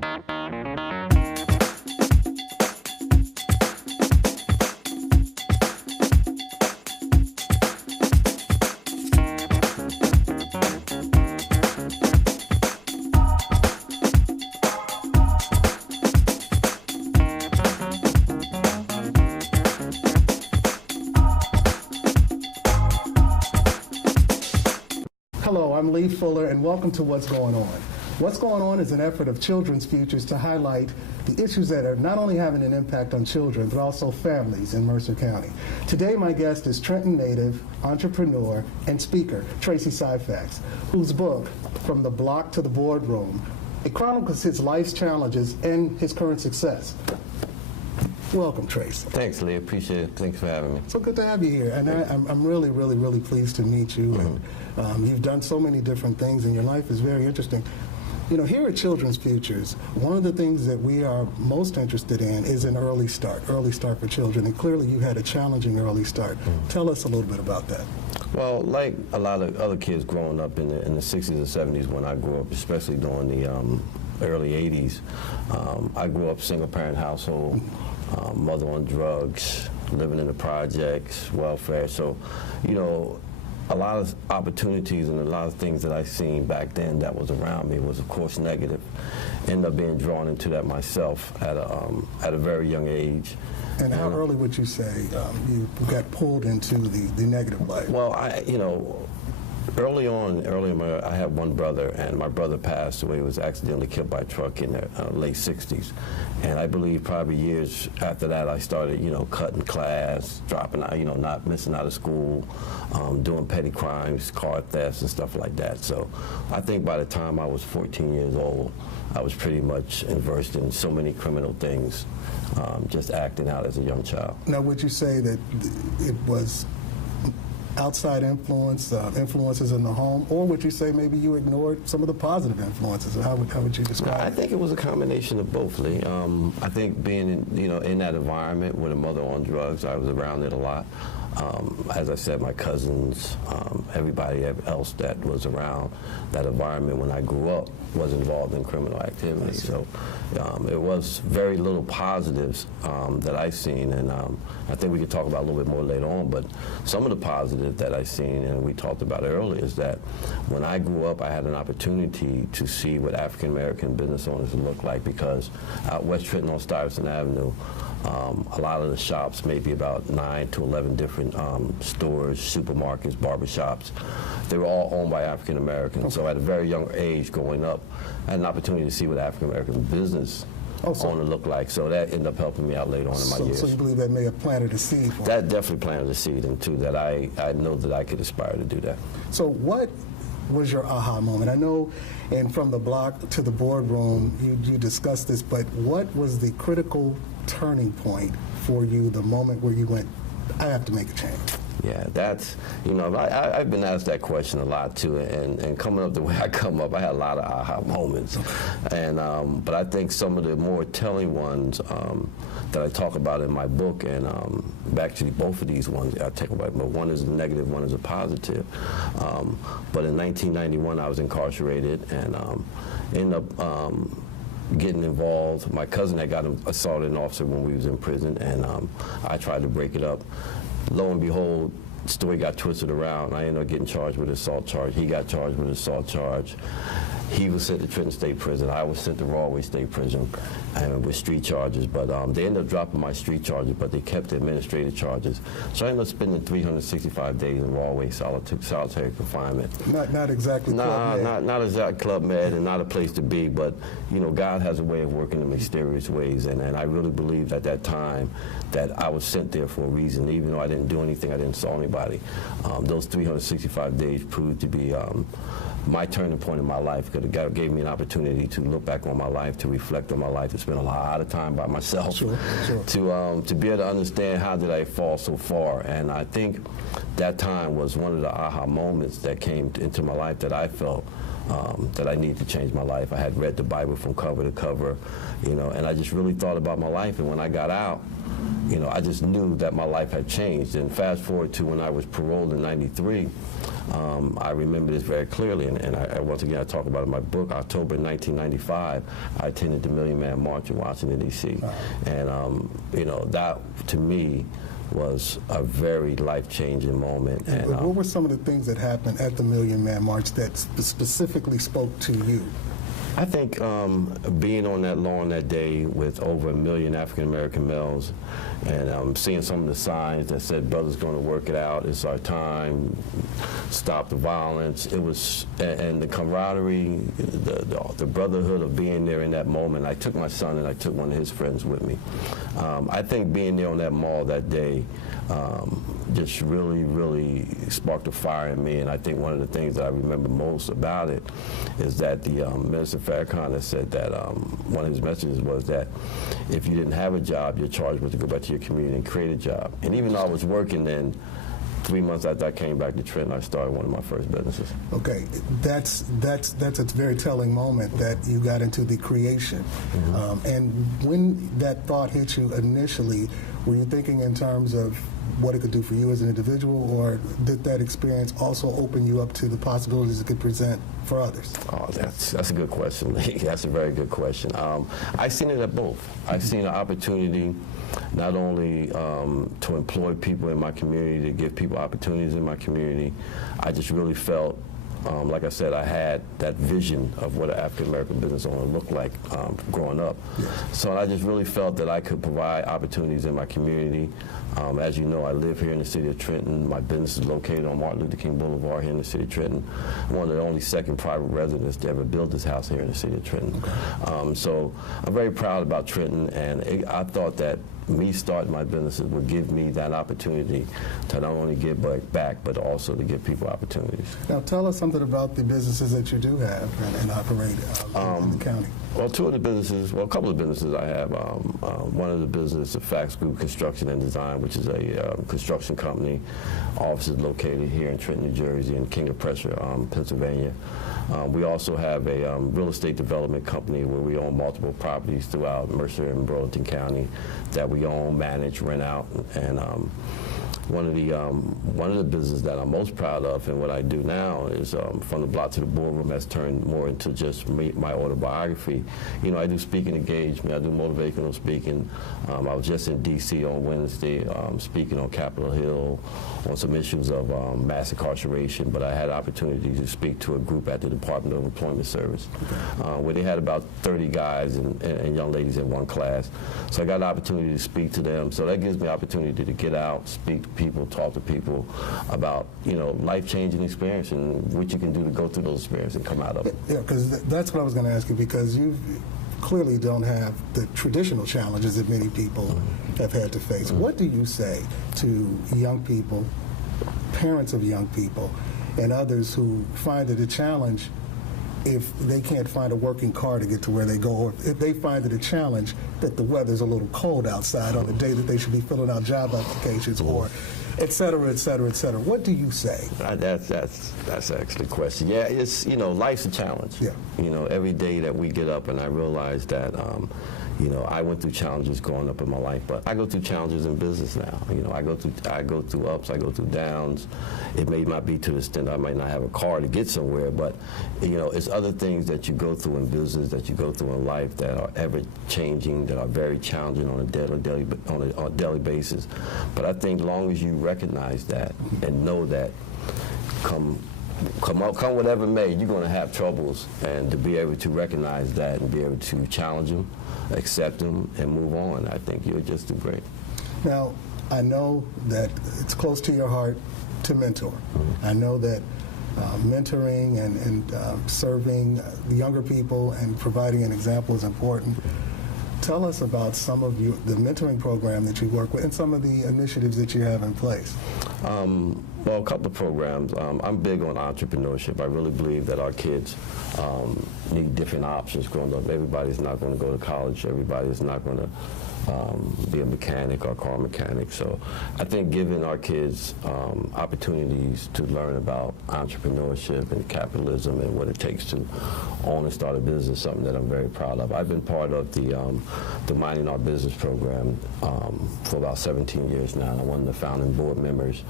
Hello, I'm Lee Fuller, and welcome to What's Going On. What's Going On is an effort of Children's Futures to highlight the issues that are not only having an impact on children, but also families in Mercer County. Today, my guest is Trenton native, entrepreneur, and speaker, Tracey Syphax, whose book, From the Block to the Boardroom, it chronicles his life's challenges and his current success. Welcome, Trace. Thanks, Lee. Appreciate it. Thanks for having me. So good to have you here. And I'm really, really, really pleased to meet you. Mm-hmm. And you've done so many different things, and your life is very interesting. You know, here at Children's Futures, one of the things that we are most interested in is an early start for children. And clearly you had a challenging early start. Mm-hmm. Tell us a little bit about that. Well, like a lot of other kids growing up in the 60s and 70s when I grew up, especially during the early 80s, I grew up single-parent household. Mother on drugs, living in the projects, welfare. So, you know, a lot of opportunities and a lot of things that I seen back then that was around me was, of course, negative. Ended up being drawn into that myself at a very young age. And how early would you say you got pulled into the negative life? Well, early on, I had one brother, and my brother passed away. He was accidentally killed by a truck in the late 60s. And I believe probably years after that, I started, cutting class, dropping out, not missing out of school, doing petty crimes, car thefts and stuff like that. So I think by the time I was 14 years old, I was pretty much immersed in so many criminal things, just acting out as a young child. Now, would you say that it was outside influences in the home, or would you say maybe you ignored some of the positive influences? How would you describe it? I think it was a combination of both, Lee. I think being in that environment with a mother on drugs, I was around it a lot. As I said, my cousins, everybody else that was around that environment when I grew up was involved in criminal activity. So it was very little positives that I seen, and I think we could talk about a little bit more later on, but some of the positives that I seen, and we talked about earlier, is that when I grew up, I had an opportunity to see what African American business owners look like, because out West Trenton on Stuyvesant Avenue, a lot of the shops, maybe about 9 to 11 different stores, supermarkets, barbershops, they were all owned by African Americans. Okay. So at a very young age growing up, I had an opportunity to see what African American business owner looked like. So that ended up helping me out later on in my years. So you believe that may have planted a seed for that? Definitely planted a seed into that. I know that I could aspire to do that. So what was your aha moment? I know, and from the block to the boardroom, you discussed this, but what was the critical turning point for you, the moment where you went, I have to make a change? Yeah, that's, I've been asked that question a lot too, and coming up the way I come up, I had a lot of aha moments. And but I think some of the more telling ones that I talk about in my book, and actually both of these ones I take away, but one is a negative, one is a positive. But in 1991, I was incarcerated and ended up getting involved. My cousin had got assaulted an officer when we was in prison, and I tried to break it up. Lo and behold, the story got twisted around. I ended up getting charged with an assault charge. He got charged with an assault charge. He was sent to Trenton State Prison. I was sent to Rawway State Prison and with street charges. But they ended up dropping my street charges, but they kept the administrative charges. So I ended up spending 365 days in Rawway solitary confinement. Not exactly Club Med. Not exactly Club Med, and not a place to be. But God has a way of working in mysterious ways, and I really believed at that time that I was sent there for a reason. Even though I didn't do anything, I didn't saw anybody. Those 365 days proved to be my turning point in my life, because it gave me an opportunity to look back on my life, to reflect on my life, to spend a lot of time by myself, sure. to be able to understand how did I fall so far. And I think that time was one of the aha moments that came into my life that I felt that I needed to change my life. I had read the Bible from cover to cover, and I just really thought about my life. And when I got out, I just knew that my life had changed. And fast forward to when I was paroled in '93, I remember this very clearly. And I once again, I talk about it in my book. October 1995, I attended the Million Man March in Washington, D.C. And, that to me was a very life-changing moment. And what were some of the things that happened at the Million Man March that specifically spoke to you? I think being on that lawn that day with over 1 million African-American males and seeing some of the signs that said, "Brothers going to work it out, it's our time, stop the violence," it was, and the camaraderie, the brotherhood of being there in that moment. I took my son and I took one of his friends with me. I think being there on that mall that day just really, really sparked a fire in me, and I think one of the things that I remember most about it is that the Minister Farrakhan has said that one of his messages was that if you didn't have a job, your charge was to go back to your community and create a job. And even though I was working then, 3 months after I came back to Trenton, I started one of my first businesses. Okay, that's a very telling moment that you got into the creation. And when that thought hit you initially, were you thinking in terms of what it could do for you as an individual, or did that experience also open you up to the possibilities it could present for others? Oh, that's a good question, Lee. That's a very good question. I've seen it at both. I've seen an opportunity not only to employ people in my community, to give people opportunities in my community. I just really felt, like I said, I had that vision of what an African-American business owner looked like growing up. Yes. So I just really felt that I could provide opportunities in my community. As you know, I live here in the city of Trenton. My business is located on Martin Luther King Boulevard here in the city of Trenton. I'm one of the only second private residents to ever build this house here in the city of Trenton. Okay. So I'm very proud about Trenton, and I thought that me starting my businesses would give me that opportunity to not only give back, but also to give people opportunities. Now tell us something about the businesses that you do have and operate in the county. Well, a couple of businesses I have. One of the businesses, Syphax Group Construction and Design, which is a construction company. Offices located here in Trenton, New Jersey, and King of Prussia, Pennsylvania. We also have a real estate development company where we own multiple properties throughout Mercer and Burlington County that we own, manage, rent out, and one of the businesses that I'm most proud of and what I do now is From the Block to the Boardroom has turned more into just my autobiography. I do speaking engagement, I do motivational speaking. I was just in D.C. on Wednesday speaking on Capitol Hill on some issues of mass incarceration, but I had opportunity to speak to a group at the Department of Employment Service where they had about 30 guys and young ladies in one class. So I got an opportunity to speak to them. So that gives me opportunity to get out, speak to people, talk to people about, life-changing experience and what you can do to go through those experiences and come out of it. Yeah, because that's what I was going to ask you, because you clearly don't have the traditional challenges that many people have had to face. What do you say to young people, parents of young people, and others who find it a challenge if they can't find a working car to get to where they go, or if they find it a challenge that the weather's a little cold outside on the day that they should be filling out job applications, or et cetera, et cetera, et cetera? What do you say? That's actually a question. Yeah, it's, life's a challenge. Yeah. Every day that we get up, and I realize that, I went through challenges growing up in my life, but I go through challenges in business now. I go through ups, I go through downs. It may not be to the extent I might not have a car to get somewhere, but, it's other things that you go through in business, that you go through in life that are ever changing, that are very challenging on a daily basis. But I think long as you recognize that and know that come whatever may, you're going to have troubles, and to be able to recognize that and be able to challenge them, accept them, and move on, I think you'll just do great. Now, I know that it's close to your heart to mentor. I know that mentoring and serving the younger people and providing an example is important. Tell us about some of the mentoring program that you work with and some of the initiatives that you have in place. Well, a couple of programs. I'm big on entrepreneurship. I really believe that our kids need different options growing up. Everybody's not going to go to college. Everybody's not going to be a mechanic or car mechanic. So I think giving our kids opportunities to learn about entrepreneurship and capitalism and what it takes to own and start a business is something that I'm very proud of. I've been part of the Minding Our Business program for about 17 years now. I'm one of the founding board members.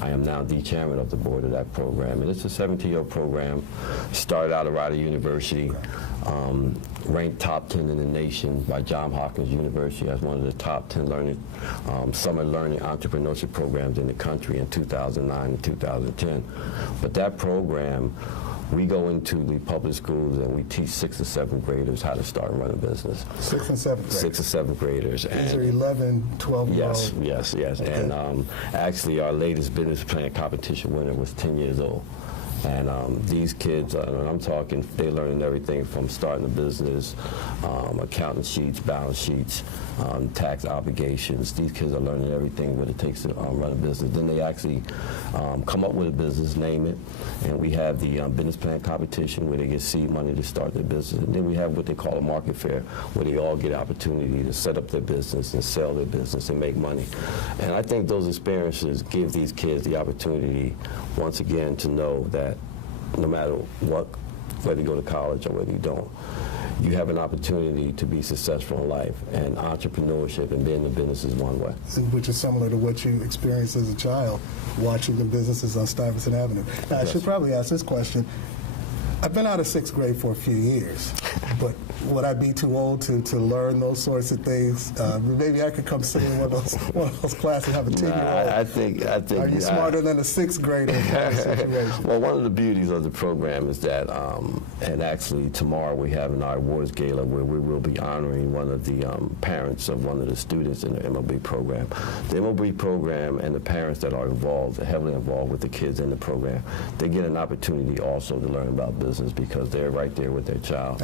I am now the chairman of the board of that program. And it's a 17-year program. Started out at Rider University, ranked top 10 in the nation by Johns Hopkins University as one of the top 10 summer learning entrepreneurship programs in the country in 2009 and 2010. But that program, we go into the public schools and we teach 6th and 7th graders how to start and run a business. 6th and 7th graders? 6th and 7th graders. These are 11, 12-year-olds? Yes. Okay. And actually our latest business plan competition winner was 10 years old. And these kids, I'm talking, they're learning everything from starting a business, accounting sheets, balance sheets, tax obligations. These kids are learning everything what it takes to run a business. Then they actually come up with a business, name it, and we have the business plan competition where they get seed money to start their business. And then we have what they call a market fair where they all get opportunity to set up their business and sell their business and make money. And I think those experiences give these kids the opportunity, once again, to know that no matter what, whether you go to college or whether you don't, you have an opportunity to be successful in life, and entrepreneurship and being in business is one way. Which is similar to what you experienced as a child, watching the businesses on Stuyvesant Avenue. Now, I should probably ask this question. I've been out of 6th grade for a few years, but would I be too old to learn those sorts of things? Maybe I could come sit in one of those classes and have a 10-year-old. I think. Are you smarter than a 6th grader in that situation? Well, one of the beauties of the program is that, and actually tomorrow we have an awards gala where we will be honoring one of the parents of one of the students in the MLB program. The MLB program and the parents that are involved, heavily involved with the kids in the program, they get an opportunity also to learn about business because they're right there with their child.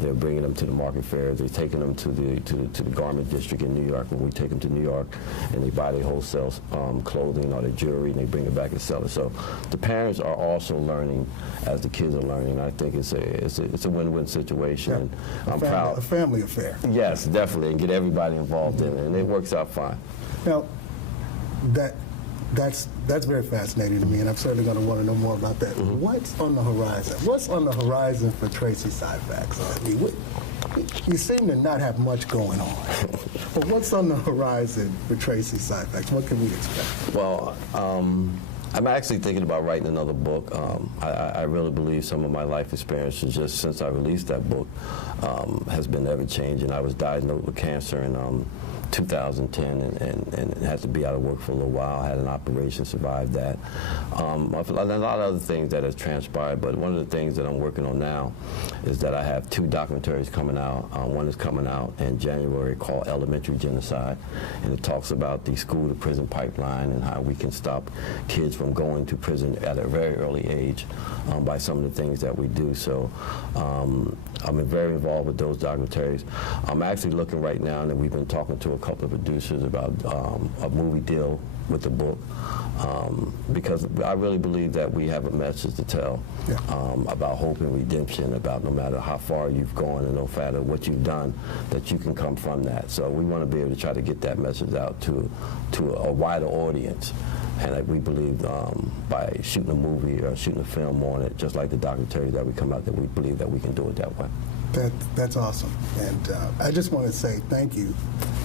They're bringing them to the market fairs. They're taking them to the garment district in New York when we take them to New York, and they buy their wholesale clothing or their jewelry, and they bring it back and sell it. So the parents are also learning as the kids are learning. I think it's a win-win situation. Yeah. I'm proud. A family affair. Yes, definitely, and get everybody involved in it, and it works out fine. Now, that's very fascinating to me, and I'm certainly going to want to know more about that. What's on the horizon? What's on the horizon for Tracey Syphax? I mean, you seem to not have much going on, but what's on the horizon for Tracey Syphax? What can we expect? Well, I'm actually thinking about writing another book. I really believe some of my life experiences just since I released that book has been ever-changing. I was diagnosed with cancer in 2010 and had to be out of work for a little while. I had an operation, survived that. A lot of other things that has transpired, but one of the things that I'm working on now is that I have 2 documentaries coming out. One is coming out in January called Elementary Genocide, and it talks about the school-to-prison pipeline and how we can stop kids from going to prison at a very early age by some of the things that we do. So I'm very involved with those documentaries. I'm actually looking right now, and we've been talking to a couple of producers about a movie deal with the book because I really believe that we have a message to tell about hope and redemption, about no matter how far you've gone and no matter what you've done, that you can come from that. So we want to be able to try to get that message out to a wider audience. And we believe by shooting a movie or shooting a film on it, just like the documentary that we come out, that we believe that we can do it that way. That's awesome. And I just want to say thank you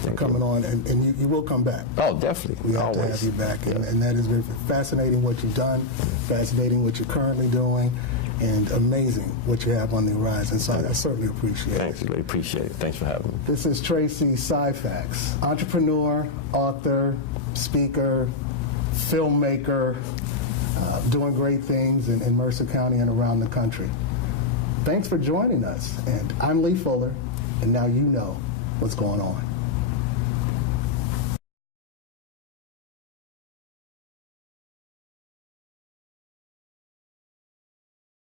for coming on, and you will come back. Oh, definitely. We have Always. to have you back, and that is very fascinating what you've done, fascinating what you're currently doing, and amazing what you have on the horizon. So I certainly appreciate it. Thanks, really appreciate it. Thanks for having me. This is Tracey Syphax, entrepreneur, author, speaker, filmmaker, doing great things in Mercer County and around the country. Thanks for joining us. And I'm Lee Fuller, and now you know what's going on.